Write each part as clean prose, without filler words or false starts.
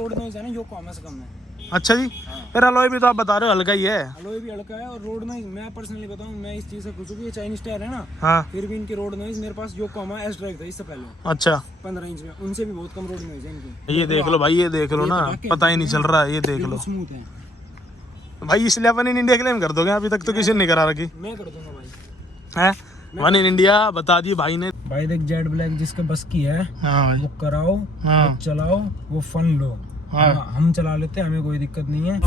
Road noise है ना Yokohama से कम है। अच्छा जी। फिर अलॉय भी तो आप बता रहे हो हल्का ही है। अलॉय भी हल्का है और रोड नॉइज मैं पर्सनली बताऊं, मैं इस चीज से खुश हूं कि ये चाइनीज टायर है ना। हाँ। फिर भी इनकी रोड नॉइज मेरे पास योकोहामा एस ड्राइव था इससे पहले। अच्छा। 15 इंच में उनसे भी बहुत कम रोड नॉइज है इनकी। ये देख लो भाई, ये देख लो ना, पता ही नहीं चल रहा है। ये देख लो स्मूथ है भाई। इसलिए अपन इन इंडिया क्लेम कर दोगे? अभी तक तो किसी ने नहीं करा रखी मैं कर दूंगा भाई। है वन इन इंडिया बता दिए भाई ने। भाई देख जेड ब्लैक जिसका बस की है वो कराओ, वो चलाओ, वो फन लो। हम चला लेते हैं, हमें कोई दिक्कत नहीं है।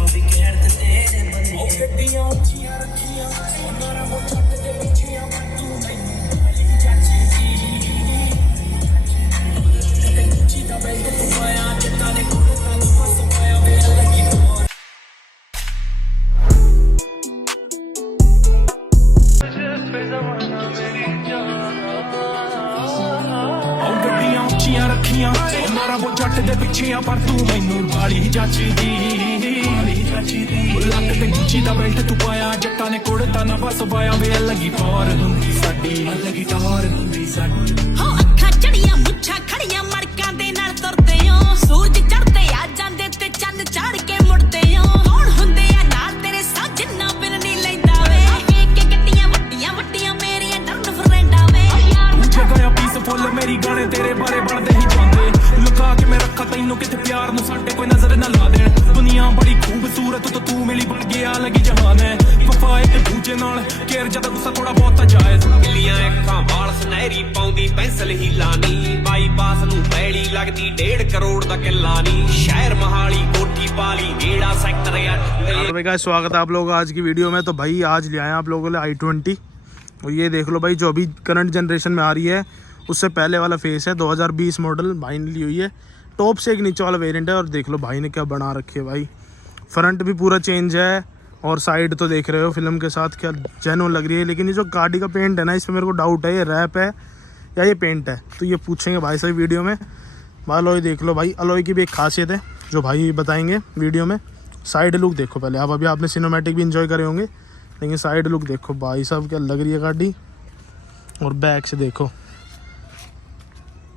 वो जट दे पिछे पर तू मैनू बाली जचदी लक ते गुची दा बेल्ट तू पाया जट्टा ने कोड़ता ना बस पाया वे लगी टोर हुंदी साडी लगी टोर हुंदी साडी हो अखा चढ़िया मुच्छा खड़िया मड़कां दे नाल तुरदे हो सूरज चढ़दे आ जांदे ते चंद चढ़ के मुड़दे हो कौन हुंदे आ नाल तेरे सा जिन्ना बिन नहीं लैंदा वे वेख के गड्डियां वड्डियां वड्डियां मेरियां डरन फ्रेंडा वे जगह पीस फुल मेरी गाने तेरे बारे बनदे ही जांदे लुका के मैं रखा तैनू किते प्यार नु साडे कोई नजर ना ला देण दुनिया बड़ी खूबसूरत तो तू मिली बन गया लगी जहान है वफा एक दूजे नाल केर जदा गुस्सा थोड़ा बहुत जायज गिलियां अखां वाल सुनहरी पाउंदी पेंसिल ही लानी बाईपास नु पैली लगदी 1.5 करोड़ दा किल्ला नी शहर महाली कोठी पाली गेड़ा सेक्टर यार भाई स्वागत है आप लोगों का आज की वीडियो में। तो भाई आज ले आए आप लोगों के लिए i20 और ये देख लो भाई जो अभी करंट जनरेशन में आ रही है उससे पहले वाला फेस है। 2020 मॉडल भाई ने ली हुई है। टॉप से एक नीचे वाला वेरिएंट है और देख लो भाई ने क्या बना रखी है भाई। फ्रंट भी पूरा चेंज है और साइड तो देख रहे हो फिल्म के साथ क्या जेन्युइन लग रही है। लेकिन ये जो गाड़ी का पेंट है ना, इसमें मेरे को डाउट है ये रैप है या ये पेंट है, तो ये पूछेंगे भाई सभी वीडियो में। अलॉय देख लो भाई, अलॉय की भी एक खासियत है जो भाई बताएंगे वीडियो में। साइड लुक देखो पहले आप, अभी आपने सिनेमैटिक भी इंजॉय करे होंगे लेकिन साइड लुक देखो भाई साहब क्या लग रही है गाड़ी। और बैक से देखो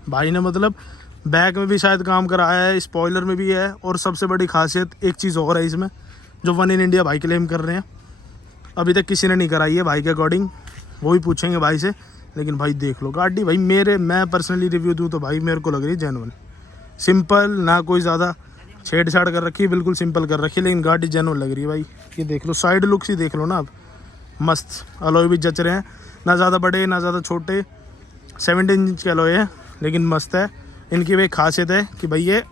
भाई ने मतलब बैक में भी शायद काम कराया है, स्पॉइलर में भी है। और सबसे बड़ी खासियत एक चीज़ और है इसमें जो वन इन इंडिया भाई क्लेम कर रहे हैं, अभी तक किसी ने नहीं कराई है भाई के अकॉर्डिंग, वो भी पूछेंगे भाई से। लेकिन भाई देख लो गाड़ी भाई, मैं पर्सनली रिव्यू दूँ तो भाई मेरे को लग रही है जेन्युइन, सिंपल, ना कोई ज़्यादा छेड़छाड़ कर रखी है, बिल्कुल सिंपल कर रखी है लेकिन गाड़ी जेन्युइन लग रही है भाई। ये देख लो साइड लुक्स ही देख लो ना आप, मस्त। अलॉय भी जच रहे हैं, ना ज़्यादा बड़े ना ज़्यादा छोटे, 17 इंच के अलॉय है लेकिन मस्त है। इनकी भी एक खासियत है कि भाई ये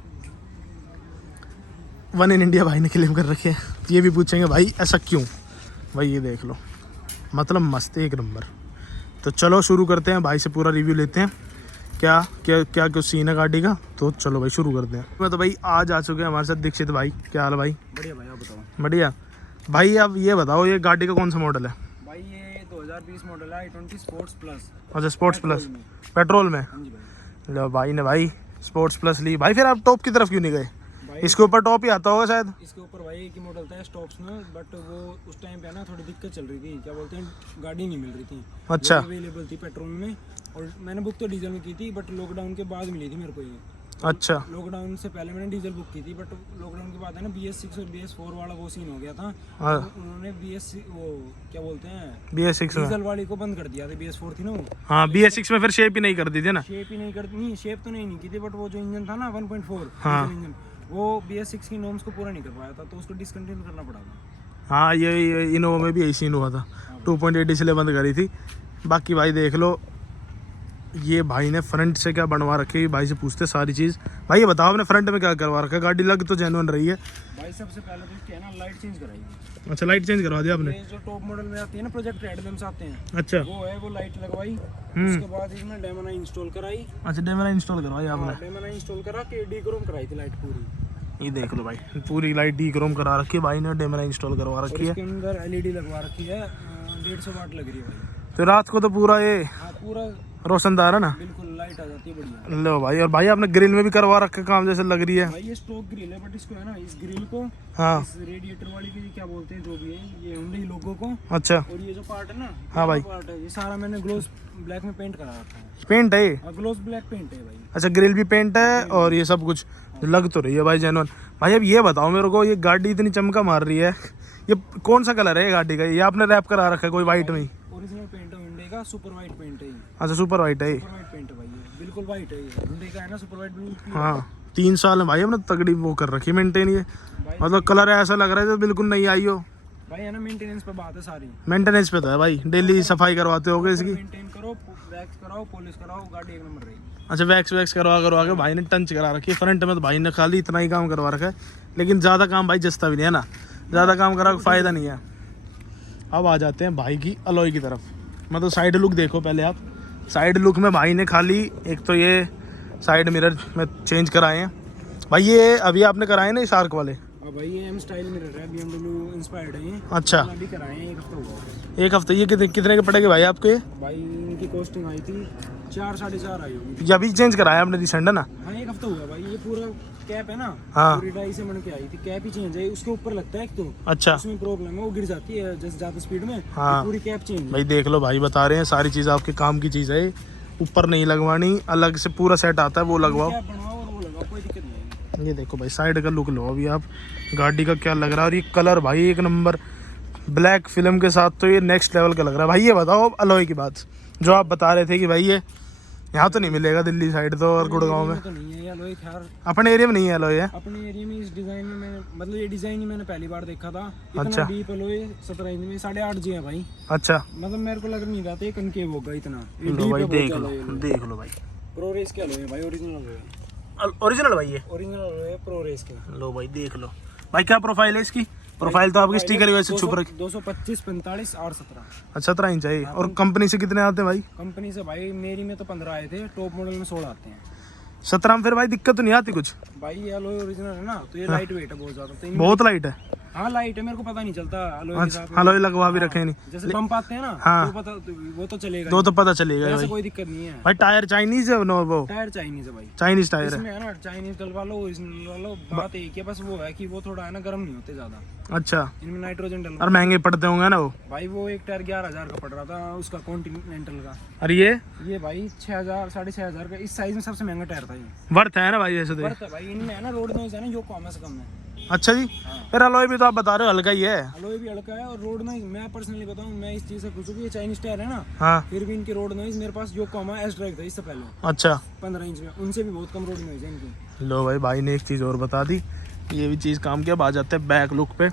वन इन इंडिया भाई ने क्लेम कर रखे हैं। ये भी पूछेंगे भाई ऐसा क्यों, भाई ये देख लो मतलब मस्त है एक नंबर। तो चलो शुरू करते हैं, भाई से पूरा रिव्यू लेते हैं क्या क्या क्या कुछ सीन है गाड़ी का। तो चलो भाई शुरू करते हैं। मैं तो भाई आज आ चुके हैं हमारे साथ दीक्षित भाई। क्या हाल है भाई? बढ़िया भाई, आप बताओ। बढ़िया भाई। अब ये बताओ ये गाड़ी का कौन सा मॉडल है? भाई ये 2020 मॉडल है i20 स्पोर्ट्स प्लस। अच्छा स्पोर्ट्स प्लस पेट्रोल में। हाँ जी भाई। लो भाई ने भाई स्पोर्ट्स प्लस ली भाई। फिर आप टॉप की तरफ क्यों नहीं गए? इसके ऊपर टॉप ही आता होगा शायद। इसके ऊपर भाई एक ही मॉडल था स्टॉक्स में, बट वो उस टाइम पे ना थोड़ी दिक्कत चल रही थी, क्या बोलते हैं गाड़ी नहीं मिल रही थी। अच्छा। अवेलेबल थी पेट्रोल में, और मैंने बुक तो डीजल में की थी बट लॉकडाउन के बाद मिली थी मेरे को ये। अच्छा। लॉकडाउन से पहले मैंने डीजल बुक की थी बट लॉकडाउन के बाद है ना BS6 और BS4 वाला वो सीन हो गया था। हाँ। तो उन्होंने वो क्या बोलते हैं BS6 में डीजल वाली को बंद कर दिया था। BS4 थी ना वो। हाँ BS6 में फिर शेप ही नहीं कर दी थी ना। शेप ही नहीं करती, नहीं शेप तो नहीं की थी बट वो जो इंजन था ना 1.4 हाँ। इंजन, वो BS6 की नॉर्म्स को पूरा नहीं कर पाया था तो उसको डिसकंटिन्यू करना पड़ा था। हाँ ये इनोवा में भी यही सीन हुआ था, 2.8 इसलिए बंद करी थी। बाकी भाई देख लो ये भाई ने फ्रंट से क्या बनवा रखी है, भाई से पूछते सारी चीज़। भाई ये बताओ आपने फ्रंट में क्या करवा रखा है? गाड़ी लग तो जेन्युइन रही है भाई। सबसे पहले तो इसकी है ना लाइट चेंज कराई है। अच्छा लाइट चेंज करवा दिया आपने? ये जो टॉप मॉडल में आती है ना प्रोजेक्ट रेड लैंप्स आते हैं, अच्छा वो है, वो लाइट लगवाई। उसके बाद इसमें डेमोना इंस्टॉल कराई। अच्छा डेमोना इंस्टॉल करवाई आपने? डेमोना इंस्टॉल करा के डीक्रोम कराई थी लाइट पूरी। ये देख लो भाई पूरी लाइट डीक्रोम करा रखी है भाई ने, डेमोना इंस्टॉल करवा और रखी है। इसके अंदर LED लगवा रखी है, 150 वाट लग रही है भाई। तो रात को तो पूरा ये हाँ पूरा रोशनदार है ना, बिल्कुल लाइट आ जाती है बढ़िया। लो भाई। और भाई आपने ग्रिल में भी करवा रखा काम जैसे लग रही है भाई ये स्टॉक ग्रिल है बट इसको है ना, इस ग्रिल को, हाँ इस रेडिएटर वाली की क्या बोलते हैं जो भी है, ये हुंडई लोगो को। अच्छा। और ये जो पार्ट है ना, हाँ भाई, पार्ट है ये सारा मैंने ग्लोस ब्लैक में पेंट करा रखा है। पेंट है ये? ग्लोस ब्लैक पेंट है भाई। अच्छा ग्रिल भी पेंट है और ये सब कुछ लग तो रही है भाई जेन्युइन। भाई अब ये बताओ मेरे को, ये गाड़ी इतनी चमका मार रही है, ये कौन सा कलर है ये गाड़ी का? ये आपने रैप करा रखा है कोई वाइट में? ओरिजिनल पेंट है हुंडई का, सुपर वाइट पेंट है ये। अच्छा सुपर वाइट है ये। सुपर वाइट पेंट है भाई, ये बिल्कुल वाइट है ये। हुंडई का है ना सुपर वाइट, बिल्कुल। हाँ 3 साल है भाई हमने तगड़ी वो कर रखी है मेंटेन। ये मतलब कलर ऐसा लग रहा है जो बिल्कुल नहीं आई हो भाई, है ना मेंटेनेंस पे बात है सारी। मेंटेनेंस पे तो है भाई, डेली सफाई करवाते होगे इसकी? मेंटेन करो, वैक्स कराओ, पॉलिश कराओ, गाड़ी एक नंबर रहेगी। अच्छा वैक्स करवा के भाई ने टंच करा रखी है। फ्रंट में तो भाई ने खाली इतना ही काम करवा रखा है, लेकिन ज़्यादा काम भाई जस्ता भी नहीं है ना, ज़्यादा काम करा फ़ायदा नहीं है। अब आ जाते हैं भाई की अलॉय की तरफ। मतलब साइड लुक देखो पहले आप। साइड लुक में भाई ने खाली एक तो ये साइड मिरर में चेंज कराए हैं भाई। ये अभी आपने कराए ना शार्क वाले? अब भाई ये एम स्टाइल मिरर है, BMW इंस्पायर्ड है ये। अच्छा अभी कराए हैं, 1 हफ्ता हुआ। 1 हफ्ते। ये कितने के पड़ेंगे भाई आपके? भाई इनकी कॉस्टिंग आई थी 4 साढ़े 4 आई होगी। ये अभी चेंज कराया आपने रिसेंट है ना? हाँ 1 हफ्ता हुआ भाई। ये पूरा कैप है ना, हाँ। पूरी डाई से बन के आई थी, कैप ही चेंज है। उसके ऊपर लगता है एक तो, अच्छा उसमें प्रॉब्लम है, वो गिर जाती है जैसे ज़्यादा स्पीड में। हाँ। पूरी कैप चेंज भाई देख लो भाई बता रहे हैं सारी चीज़ आपके काम की चीज़ है। ऊपर नहीं लगवानी, अलग से पूरा सेट आता है वो लगवाओ। कैप बनवाओ और वो लगाओ, कोई दिक्कत नहीं है। ये देखो भाई साइड का लुक लो अभी आप, गाड़ी का क्या लग रहा है। और ये कलर भाई एक नंबर ब्लैक फिल्म के साथ तो ये नेक्स्ट लेवल का लग रहा है भाई। ये बताओ अलॉय की बात जो आप बता रहे थे कि भाई ये यहाँ तो नहीं मिलेगा दिल्ली साइड तो और गुड़गांव में तो नहीं है ये अलॉय खैर। अपने एरिया में नहीं है अलॉय है? अपने एरिया में इस डिजाइन में मैंने, मतलब ये डिजाइन ही मैंने पहली बार देखा था। इतना अच्छा। डीप अलॉय 17 इंच में 8.5 जी है भाई। अच्छा मतलब मेरे को लग नहीं रहा था ये कनकेव होगा इतना। ये लो deep भाई है देख बहुत लो, alloy। देख लो भाई प्रो रेस के अलॉय है भाई, ओरिजिनल अलॉय है। ओरिजिनल भाई ये? ओरिजिनल अलॉय है प्रो रेस के। लो भाई देख लो भाई। क्या प्रोफाइल है इसकी? प्रोफाइल तो आपकी स्टिकर की वजह से छुप रखी। 225, 45 और 17। अच्छा 17 इंच है। और कंपनी से कितने आते हैं भाई? कंपनी से भाई मेरी में तो 15 आए थे, टॉप मॉडल में 16 आते हैं। 17 में फिर भाई दिक्कत तो नहीं आती कुछ? भाई ये अलॉय ओरिजिनल है ना, तो ये लाइट वेट है बहुत ज्यादा। तो बहुत लाइट है। हाँ लाइट है, मेरे को पता नहीं चलता अलॉय के अच्छा साथ। अलॉय लगवा भी रखे नहीं? जैसे पंप आते हैं ना, हाँ। तो पता, वो तो चलेगा दो तो पता चलेगा ही, भाई। ऐसा कोई दिक्कत नहीं है। भाई टायर चाइनीज है नो? वो टायर चाइनीज है भाई, चाइनीज टायर है। इसमें है ना चाइनीज डलवा लो, ओरिजिनल डलवा लो, बात एक ही है बस, वो है कि वो थोड़ा है ना गर्म नहीं होते ज्यादा। अच्छा इनमें नाइट्रोजन डलवा। और महंगे पड़ते होंगे ना वो? भाई वो एक टायर 11,000 का पड़ रहा था उसका, कॉन्टिनेंटल का। और ये भाई 6,000 6,500 का। इस साइज में सबसे महंगा टायर था ये। वर्थ है ना भाई ऐसे तो? वर्थ है भाई। इनमें है ना रोड नॉइज है ना, जो कम से कम है। अच्छा जी। फिर अलॉय भी तो आप बता रहे हो हल्का ही है? अलॉय भी हल्का है और रोड नॉइज, मैं पर्सनली बताऊं, मैं इस चीज से खुश हूं कि ये चाइनीज टायर है ना, हाँ। फिर भी इनकी रोड नॉइज मेरे पास जो कम है, एस ड्राइव था इससे पहले अच्छा 15 इंच में, उनसे भी बहुत कम रोड नॉइज है इनकी। लो भाई ने एक चीज़ और बता दी, ये भी चीज़ काम किया। अब आ जाते हैं बैक लुक पे।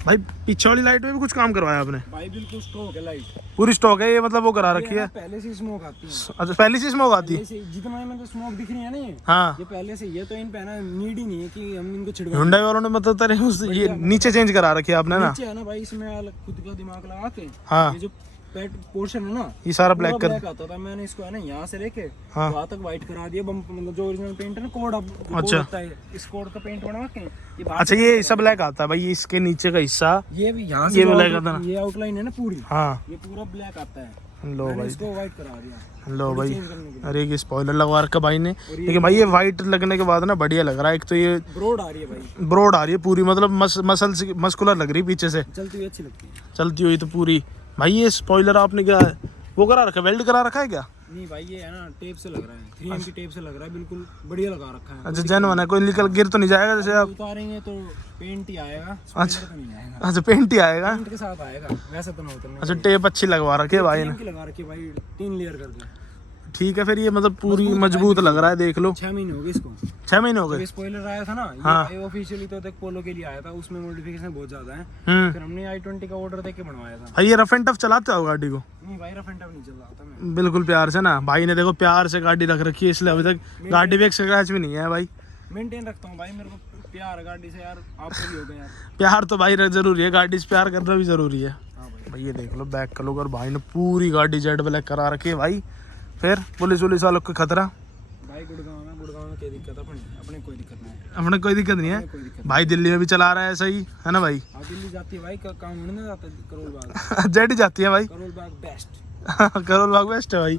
भाई पीछे वाली लाइट में भी कुछ काम करवाया आपने? भाई बिल्कुल स्टॉक है लाइट, पूरी स्टॉक है ये? मतलब वो करा रखी है? पहले से स्मोक आती है। अच्छा पहले से स्मोक आती है? पहले से जितना मतलब स्मोक दिख रही है ना ये, हाँ। ये पहले से, ये तो इन पे है ना नीड ही नहीं है कि हम इनको छिड़वा। हुंडई वालों ने मतलब तेरे ये नीचे चेंज करा रखी है आपने ना? नीचे है ना भाई, इसमें खुद का दिमाग लगा के, हाँ। ये जो पैड पोर्शन है ना, ये सारा ब्लैक कर। ब्लैक आता था। मैंने इसको है ना यहाँ से लेके हाँ। वहाँ तक व्हाइट करा दिया। मतलब जो ओरिजिनल पेंट है ना, कोड अब अच्छा। होता है, इस कोड का पेंट बनवा के ये बाहर अच्छा ये हिस्सा ब्लैक आता है भाई, ये इसके नीचे का हिस्सा ये भी यहाँ ये से जो ब्लैक आता है ना? ये आउटलाइन है ना पूरी, हाँ। ये पूरा ब्लैक आता है। लो मैंने भाई, इसको व्हाइट करा दिया। लो भाई। चेंज करने के लिए। अरे ये स्पॉइलर लगवा रखा भाई ने, लेकिन भाई ये वाइट लगने के बाद ना बढ़िया लग रहा है। एक तो ये ब्रॉड आ रही है भाई, ब्रॉड आ रही है पूरी, मतलब मसल से मस्कुलर लग रही है पीछे से, चलती हुई अच्छी लगती है। चलती हुई तो पूरी। भाई ये स्पॉइलर आपने क्या वो करा रखा है, वेल्ड करा रखा है क्या? नहीं भाई ये है ना टेप से लग रहा है, 3M की टेप से लग रहा है, बिल्कुल बढ़िया लगा रखा है। अच्छा जेन्युइन है, कोई निकल गिर तो नहीं जाएगा जैसे आप? उतारेंगे तो पेंट ही आएगा, अच्छा। तो नहीं आएगा। अच्छा पेंट ही आएगा? पेंट के साथ आएगा, वैसे तो ना उतरने। अच्छा टेप अच्छी लगवा रखी है भाई ने? 3M की लगा रखी है भाई, 3 लेयर करके। ठीक है फिर ये मतलब पूरी मजबूत लग रहा है, देख लो। 6 महीने हो गए इसको। 6 महीने हो जब गए? स्पॉइलर आया था ना, हाँ। ये ऑफिशियली तो तक पोलो के लिए आया था, उसमें मॉडिफिकेशन बहुत ज्यादा है। फिर हमने i20 का ऑर्डर देके बनवाया था। भाई ये रफ एंड टफ चलाते हो गाड़ी को? नहीं भाई रफ एंड टफ नहीं चल रहा था मैं। बिल्कुल प्यार से ना, भाई ने देखो प्यार से गाड़ी रख रखी है, इसलिए अभी तक गाड़ी भी एक स्क्रैच भी नहीं है भाई। मेंटेन रखता हूँ भाई, मेरे को प्यार है गाड़ी से यार, आपको भी हो गया यार। प्यार तो भाई जरूरी है, गाड़ी से प्यार करना भी जरूरी है। हाँ भाई। भाई ये देख लो बैक का लुक, और भाई ने पूरी गाड़ी जेड ब्लैक करा रखी है भाई। फिर पुलिस वालों का खतरा? भाई गुड़गांव में क्या दिक्कत है? अपने कोई दिक्कत नहीं है। अपने कोई दिक्कत नहीं है कोई दिक्कत भाई, दिल्ली में भी चला रहा है ऐसा ही है ना भाई? हाँ दिल्ली जाती है भाई, काम ढूंढने जाता है करोल बाग। जेड ही जाती है भाई? करोल बाग बेस्ट। करोल बाग बेस्ट है भाई।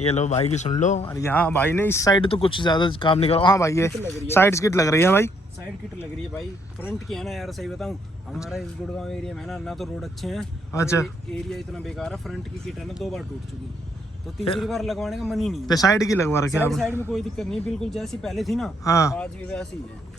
ये लो भाई की सुन लो। और यहाँ भाई ने इस साइड तो कुछ ज्यादा काम नहीं करा। हाँ भाई ये साइड स्किट लग रही है भाई, साइड किट लग रही है भाई। फ्रंट की है ना यार, सही बताऊं, हमारा इस गुड़गांव एरिया में ना तो रोड अच्छे हैं, अच्छा। एरिया इतना बेकार है। फ्रंट की किट है ना 2 बार टूट चुकी। तो तीसरी बार लगवाने का मन ही नहीं तो साइड की लगवा रखे आपने? साइड में कोई दिक्कत नहीं, बिल्कुल जैसी पहले थी ना हाँ। आज भी वैसी ही है।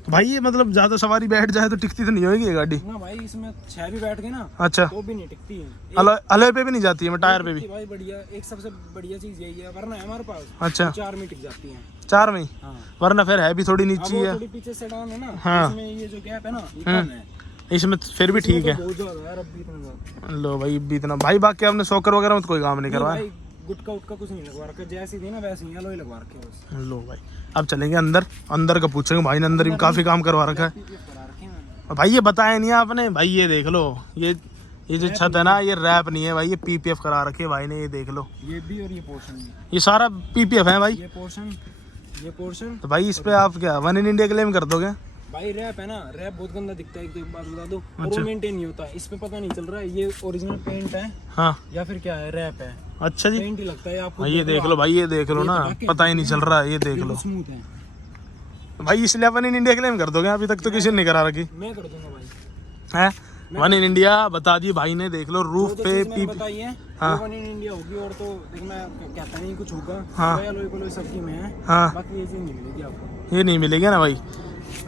तो भाई ये मतलब ज्यादा सवारी बैठ जाए तो टिकती तो नहीं होगी ये गाड़ी? ना भाई इसमें 6 भी बैठ गए ना अच्छा, तो भी नहीं टिकती है। अलॉय पे भी नहीं जाती है, मैं टायर पे भी? भाई बढ़िया, एक सबसे बढ़िया चीज यही है, वरना है हमारे पास अच्छा 4 में टिक जाती है। 4 में ही? हाँ। वरना फिर है भी थोड़ी नीची अब वो है। थोड़ी पीछे सेडान है ना, हाँ। इसमें ये जो गैप है ना ये कम है, इसमें फिर भी ठीक है। बहुत ज्यादा यार, अब भी इतना ज्यादा। लो भाई भी इतना भाई, बाकी आपने सॉकर वगैरह में तो कोई काम नहीं करवाया? भाई गुटका उटका कुछ नहीं लगवा रखा, जैसी थी ना वैसी ही अलॉय लगवा रखे बस। लो भाई अब चलेंगे अंदर, अंदर का पूछेंगे भाई ने, अंदर भी काफी काम करवा रखा है। करा रखे हैं मैंने। और भाई ये बताया नहीं आपने भाई, ये देख लो, ये जो छत है ना ये रैप नहीं है भाई, ये पीपीएफ करा रखे भाई ने, ये देख लो। ये भी और ये पोर्शन भी, ये सारा पीपीएफ है भाई। ये पोर्शन तो भाई इस पे आप क्या वन इन इंडिया क्लेम कर दोगे? भाई रैप है ना, रैप बहुत गंदा दिखता है, एक बात बता दो, और वो मेंटेन नहीं होता, इस पे पता नहीं चल रहा है ये ओरिजिनल पेंट है हाँ या फिर क्या है, रैप है। अच्छा जी, पेंट ही लगता है आपको। भाई ये देख लो भाई, ये देख लो ना, पता ही नहीं चल रहा है, ये देख लो स्मूथ है भाई। इसलिए वन इन इंडिया क्लेम कर दोगे? अभी तक तो किसी ने नहीं करा रखी मैं कर दूंगा भाई। है। वन इन इंडिया बता दी भाई ने, देख लो रूफ पे पी बताई है हाँ। वन इन इंडिया होगी, और तो देख मैं कहता नहीं कुछ होगा, हाँ। अलॉय सबकी में है, हाँ बाकी ये चीज नहीं मिलेगी आपको। ये नहीं मिलेगी ना भाई,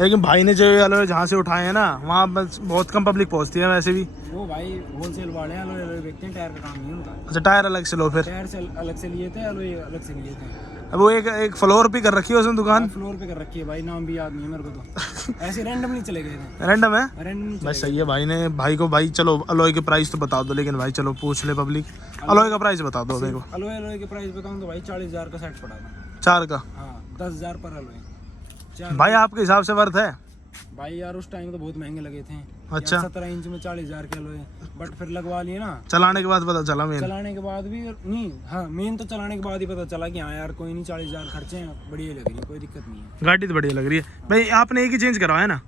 लेकिन भाई ने जो अलॉय जहाँ से उठाए हैं ना वहाँ बस बहुत कम पब्लिक पहुँचती है वैसे भी। वो भाई होलसेल वाले हैं, अलॉय बेचते हैं, टायर का काम नहीं उनका। अच्छा टायर अलग से लो फिर? टायर से अलग से लिए थे, अलॉय अलग से लिए थे। अब वो एक फ्लोर पे कर रखी है उसने दुकान? फ्लोर पे कर रखी है भाई, नाम भी याद नहीं है मेरे को तो ऐसे रैंडमली चले गए थे। रैंडम है रैंडमली बस। सही है भाई ने, भाई को भाई चलो अलॉय के प्राइस तो बता दो, लेकिन भाई चलो पूछ ले पब्लिक, अलॉय का प्राइस बता दो मेरे को। अलॉय के प्राइस बताऊं तो भाई 40,000 का सेट पड़ा था। 4 का? हाँ 10,000 पर अलॉय। भाई आपके हिसाब से वर्थ है? भाई यार उस टाइम तो बहुत महंगे लगे थे। अच्छा। 17 इंच में 40,000 के अलॉय, बट फिर लगवा लिए ना, चलाने के बाद पता चला मेन? चलाने के बाद भी नहीं, हाँ मेन तो चलाने के बाद ही पता चला कि हाँ यार कोई नहीं, 40,000 खर्चे हैं, बढ़िया लग रही है, कोई दिक्कत नहीं है। गाड़ी तो बढ़िया लग रही है भाई। आपने एक ही चेंज करवाया ना?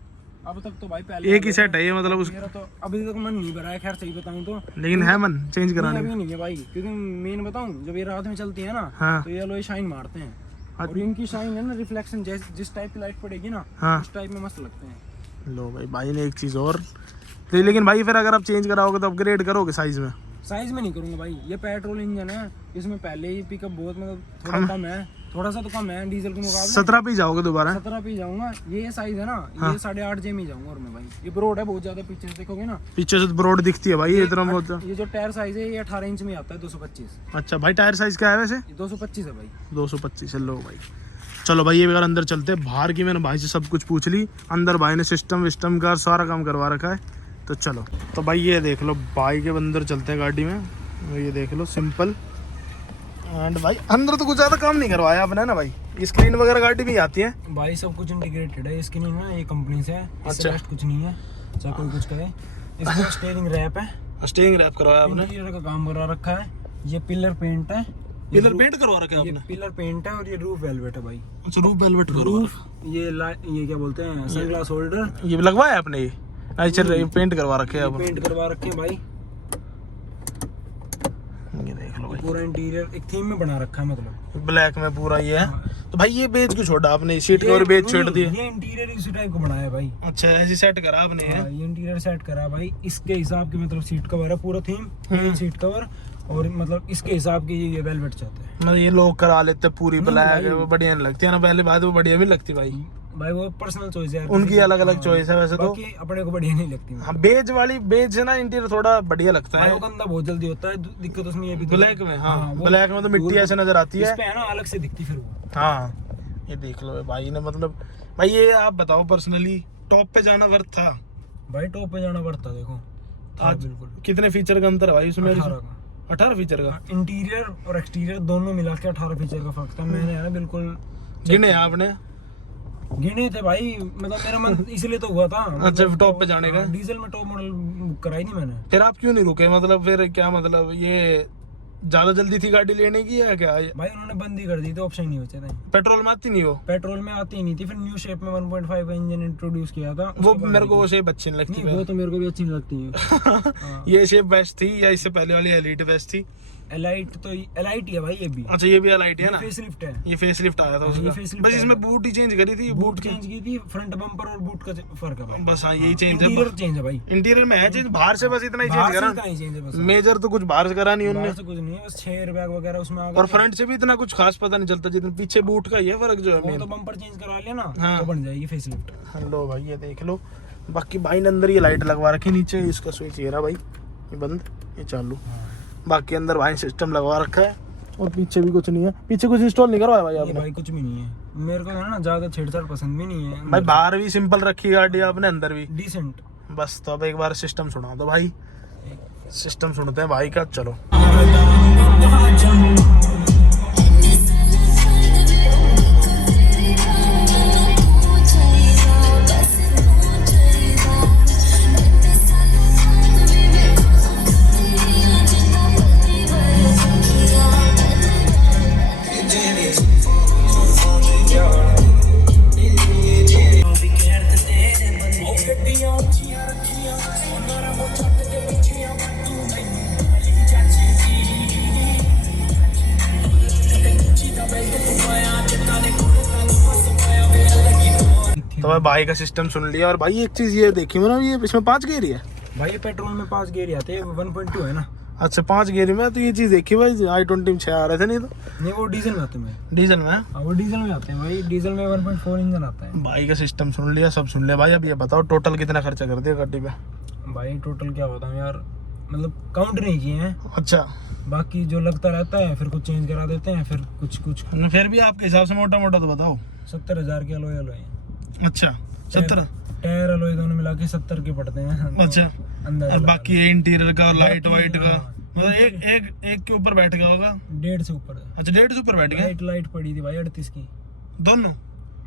अब तक तो भाई पहले एक ही सेट है ये मतलब उस, मेरा तो अभी तक मन नहीं भरा है, खैर सही बताऊं तो। लेकिन है मन चेंज नहीं, कराने अभी नहीं है भाई, क्योंकि मेन बताऊं जब ये रात में चलती है ना हाँ। तो ये अलॉय शाइन मारते हैं, और इनकी शाइन है ना रिफ्लेक्शन, जिस टाइप की लाइट पड़ेगी ना हाँ। उस टाइप में मस्त लगते हैं। लो भाई ने एक चीज़ और, तो लेकिन भाई फिर अगर आप चेंज कराओगे तो अपग्रेड करोगे साइज में? साइज में नहीं करूंगा भाई, ये पेट्रोल इंजन है, इसमें पहले ही पिकअप बहुत मतलब थोड़ा कम है, थोड़ा सा तो कम है डीजल के मुकाबले। 17 पे जाओगे दोबारा? 17 पे जाऊंगा, ये साइज है ना, ये 8.5 जे में जाऊंगा, और मैं भाई ये ब्रॉड है बहुत ज्यादा, पीछे से देखोगे ना पीछे से ब्रॉड दिखती है भाई इतना बहुत। ये जो टायर साइज है ये 18 इंच में आता है, 225। अच्छा भाई टायर साइज क्या है वैसे? 225 है भाई। 225 है। लो भाई चलो भाई ये अगर अंदर चलते हैं, बाहर की मैंने भाई से सब कुछ पूछ ली, अंदर भाई ने सिस्टम विस्टम का सारा काम करवा रखा है, तो चलो। तो भाई ये देख लो, भाई के अंदर चलते हैं गाड़ी में, ये देख लो सिंपल। एंड भाई अंदर तो कुछ ज़्यादा काम नहीं करवाया आपने ना भाई, स्क्रीन वगैरह गाड़ी भी आती है भाई, सब कुछ इंटीग्रेटेड है, इसकी नहीं ना ये कंपनी से है, इससे बेस्ट कुछ नहीं है, चाहे कोई कुछ कहे। इसमें स्टीयरिंग रैप है, स्टीयरिंग रैप करवाया आपने, इंटीरियर का काम करा रखा है, ये पिलर पेंट है, पिलर पेंट करवा रखा है ये आपने? पिलर पेंट है, और ये रूफ वेलवेट है भाई। अच्छा रूफ वेलवेट रूफ ये क्या बोलते हैं, सनग्लास होल्डर, ये लगवाया आपने? ये अच्छा पेंट करवा रखे हैं अब? पेंट करवा रखे हैं भाई, ये देख लो भाई पूरा इंटीरियर एक थीम में बना रखा है, मतलब ब्लैक में पूरा ये है। तो भाई ये बेच क्यों छोड़ा आपने? सीट कवर बेच छोड़ दिए? ये इंटीरियर इसी टाइप का बनाया है भाई। अच्छा ऐसे सेट करा आपने? हाँ, ये इंटीरियर सेट करा भाई, इसके हिसाब की मतलब सीट कवर है, पूरा थीम सीट कवर, और मतलब इसके हिसाब की ये वेलवेट चाहते हैं। मतलब ये लोग करा लेते पूरी ब्लैक, वो बढ़िया नहीं लगती है ना, पहले बात वो बढ़िया भी लगती भाई। भाई वो पर्सनल चॉइस है, उनकी अलग अलग चॉइस है वैसे तो। बाकी अपने को बढ़िया नहीं लगती। हाँ बेज वाली, बेज है ना इंटीरियर थोड़ा बढ़िया लगता भाई है। वो गंदा बहुत जल्दी होता है, दिक्कत उसमें ये भी तो ब्लैक में हाँ वो ब्लैक में तो मिट्टी ऐसे नजर आती इस है। पे है ना अलग से दिखती फिर वो। हाँ ये देख लो भाई ने, मतलब भाई ये आप बताओ पर्सनली टॉप पे जाना वर्थ था? भाई टॉप पे जाना पड़ता, देखो आज बिल्कुल। कितने फीचर का अंतर है भाई उसमें? 18 का। 18 फीचर का? इंटीरियर और एक्सटीरियर दोनों मिला के 18 फीचर का फर्क था। मैंने है ना बिल्कुल गिने आपने? गिने थे भाई, मतलब मेरा मन इसलिए तो हुआ था। अच्छा टॉप पे जाने का? डीजल में टॉप मॉडल बुक कराई नहीं मैंने। फिर आप क्यों नहीं रुके? मतलब फिर क्या मतलब, ये ज्यादा जल्दी थी गाड़ी लेने की या क्या? भाई उन्होंने बंद ही कर दी थी, ऑप्शन नहीं बचे थे। पेट्रोल में आती नहीं वो? पेट्रोल में आती ही नहीं थी, फिर न्यू शेप में 1.5 का इंजन इंट्रोड्यूस किया था। वो मेरे को वो शेप अच्छी नहीं लगती। वो तो मेरे को भी अच्छी नहीं लगती है। ये शेप बेस्ट थी या इससे पहले वाली एलीट बेस्ट थी? एलाइट तो एलाइट ही है भाई ये भी। अच्छा ये भी एलाइट है ना, फेसलिफ्ट है। ये फेसलिफ्ट आया था हाँ, ये उसका। facelift बस आया इसमें था। बूट ही चेंज करी थी, बूट चेंज की थी, फ्रंट बम्पर और बूट का फर्क है भाई। बस हाँ यही चेंज है। इंटीरियर चेंज है भाई, इंटीरियर में है चेंज, बाहर से बस इतना ही बाहर चेंज से करा, इतना ही चेंज है बस। मेजर तो कुछ बाहर से करा नहीं बाहर उनने। से कुछ नहीं है, बस 6 एयरबैग वगैरह उसमें आ गए। और फ्रंट से भी इतना कुछ खास पता नहीं चलता, जितना पीछे बूट का ही है फर्क जो है वो मेन। तो बम्पर चेंज करा लिया ना, हाँ। तो बन जाएगी फेसलिफ्ट। लो भाई ये देख लो। बाकी भाई ने अंदर ये लाइट लगवा रखी, नीचे इसका स्विच ये रहा भाई, ये बंद ये चालू। बाकी अंदर भाई सिस्टम लगवा रखा है, और पीछे भी कुछ नहीं है। पीछे कुछ इंस्टॉल नहीं करवाया भाई ये आपने? भाई कुछ भी नहीं है, मेरे को है ना ज्यादा छेड़छाड़ पसंद भी नहीं है भाई बाहर भी सिंपल रखी गाड़ी आपने, अंदर भी डिसेंट। बस। तो अब एक बार सिस्टम सुना दो भाई, सिस्टम सुनते हैं भाई का। चलो तो भाई भाई का सिस्टम सुन लिया। और भाई एक चीज ये देखी मैंने, ये इसमें 5 गियर ही है। भाई ये पेट्रोल में 5 गियर आते हैं, 1.2 है ना। अच्छा 5 गियर में, तो ये चीज देखी भाई i20 में 6 आ रहे थे, नहीं तो नहीं वो डीजल में आते हैं। डीजल में। हाँ वो डीजल में आते हैं भाई, डीजल में 1.4 इंजन आता है। भाई का सिस्टम सुन लिया, सब सुन लिया भाई। अब ये बताओ टोटल कितना खर्चा कर दिया गाड़ी पे? भाई टोटल क्या बताऊँ यार, मतलब काउंट नहीं किए हैं, अच्छा बाकी जो लगता रहता है फिर कुछ चेंज करा देते हैं, फिर कुछ फिर भी आपके हिसाब से मोटा मोटा तो बताओ। 70,000 के अलॉय अच्छा 70। टायर अलॉय दोनों मिला के 70 के पड़ते हैं। अच्छा अंदर और बाकी ये इंटीरियर का और लाइट बाकी, वाइट का, हाँ। मतलब एक के ऊपर बैठ गया होगा। 1.5 से ऊपर। अच्छा 1.5 से ऊपर बैठ गया लाइट पड़ी थी भाई 38 की, दोनों,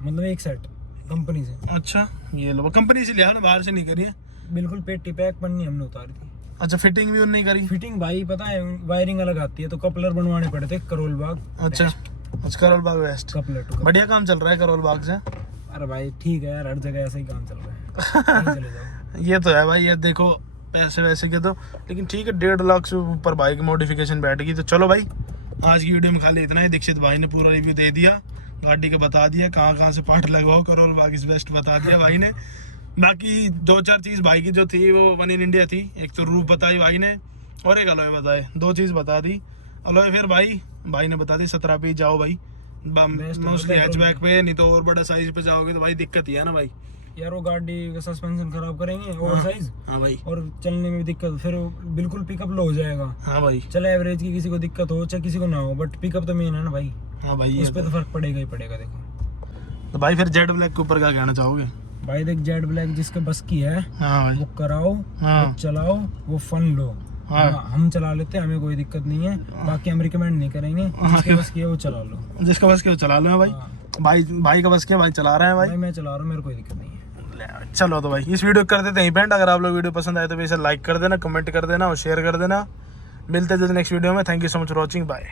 मतलब एक सेट कंपनी से। अच्छा ये लो कंपनी से लिया ना, बाहर से नहीं करी है। बिल्कुल पेटी पैक पन्नी हमने उतारी थी। अच्छा फिटिंग भी उन्होंने करी? फिटिंग भाई पता है वायरिंग अलग आती है, तो कपलर बनवाने पड़ते करोल बाग। अच्छा अच्छा Karol Bagh waste. Coupler to बढ़िया काम चल रहा है करोल बाग से। अरे भाई ठीक है यार, हर जगह ऐसा ही काम चल रहा है। कहीं चले जाओ। ये तो है भाई, ये देखो पैसे वैसे के तो, लेकिन ठीक है 1.5 लाख से ऊपर बाइक मॉडिफिकेशन बैठ गई। तो चलो भाई आज की वीडियो में खाली इतना ही। दीक्षित भाई ने पूरा रिव्यू दे दिया, गाड़ी का बता दिया, कहाँ से पार्ट लगवाओ, करोल बाग इज बेस्ट बता दिया भाई ने। बाकी 2-4 चीज़ भाई की जो थी वो वन इन इंडिया थी। एक तो रूफ बताई भाई ने, और एक अलॉय बताए, 2 चीज़ बता दी। अलॉय फिर भाई ने बता दी 17 पे जाओ भाई, मोस्टली हैचबैक पे, नहीं तो और बड़ा साइज पे जाओगे तो भाई दिक्कत ही है ना भाई। यार वो गाड़ी का सस्पेंशन खराब करेंगे ओवर साइज, हाँ भाई, और चलने में भी दिक्कत, फिर बिल्कुल पिकअप लो हो जाएगा। हाँ भाई, चलो एवरेज की किसी को दिक्कत हो चाहे किसी को ना हो, बट पिकअप तो मेन है ना भाई। हाँ भाई, उस पे तो फर्क पड़ेगा ही पड़ेगा। देखो तो भाई फिर जेड ब्लैक के ऊपर क्या कहना चाहोगे? भाई देख जेड ब्लैक जिसके बस की है हाँ भाई, वो कराओ, हाँ। वो चलाओ, वो फन लो। हाँ। हाँ, हम चला लेते हैं, हमें कोई दिक्कत नहीं है, बाकी हम रिकमेंड नहीं करेंगे। जिसके बस की है वो चला लो। जिसका बस के वो चला लो भाई। हाँ। भाई का बस के भाई चला रहे हैं भाई। भाई मैं चला रहा हूँ, मेरे कोई दिक्कत नहीं है। चलो तो भाई इस वीडियो कर देते हैं पेंट। अगर आप लोग वीडियो पसंद आए तो इसे लाइक कर देना, कमेंट कर देना और शेयर कर देना। मिलते हैं नेक्स्ट वीडियो में। Thank you so much for watching, bye.